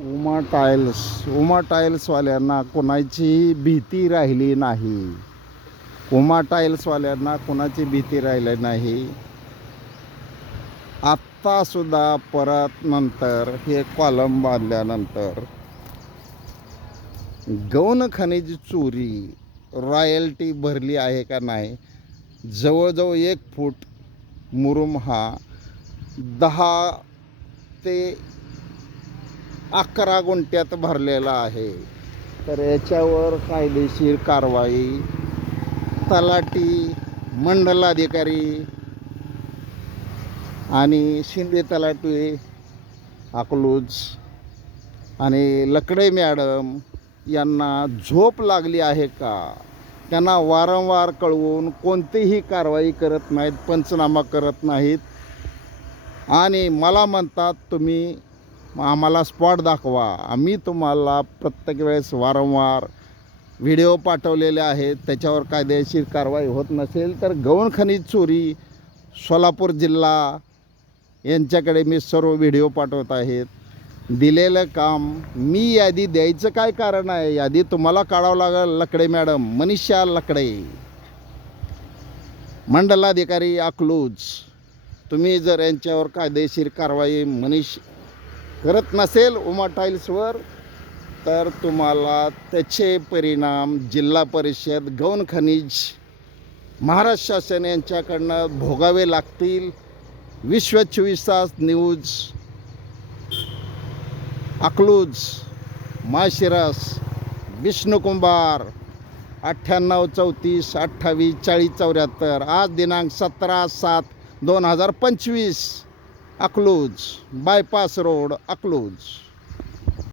उमा टाईल्सवाल्यांना कोणाची भीती राहिली नाही. उमा टाईल्सवाल्यांना कोणाची भीती राहिली नाही. आत्तासुद्धा परत नंतर हे कॉलम बांधल्यानंतर गौण खनिज चोरी रॉयल्टी भरली आहे का नाही. जवळजवळ 1 फूट मुरुम हा 10 ते 11 गुंठ्यात भरलेला आहे. तर याच्यावर कायदेशीर कारवाई तलाठी, मंडलाधिकारी आणि शिंदे तलाठी अकलूज आणि लकडे मॅडम यांना झोप लागली आहे का. त्यांना वारंवार कळवून कोणतीही कारवाई करत नाहीत, पंचनामा करत नाहीत आणि मला म्हणतात तुम्ही आम्हाला स्पॉट दाखवा. आम्ही तुम्हाला प्रत्येक वेळेस वारंवार व्हिडिओ पाठवलेले आहेत. त्याच्यावर कायदेशीर कारवाई होत नसेल तर गौण खनिज चोरी सोलापूर जिल्हा यांच्याकडे मी सर्व व्हिडिओ पाठवत आहेत. दिलेलं काम मी यादी द्यायचं काय कारण आहे. यादी तुम्हाला काढावं लागेल. लकडे मॅडम, मनीषा लकडे, मंडलाधिकारी अकलूज, तुम्ही जर यांच्यावर कायदेशीर कारवाई करत नसेल उमा टाईल्सवर तर तुम्हाला त्याचे परिणाम जिल्हा परिषद गौण खनिज महाराष्ट्र शासन यांच्याकडनं भोगावे लागतील. विश्व 24 तास न्यूज अकलूज, माशिरस, विष्णुकुंभार 98 34 28 40 74. आज दिनांक 17/7/2025 अकलूज, बायपास रोड अकलूज.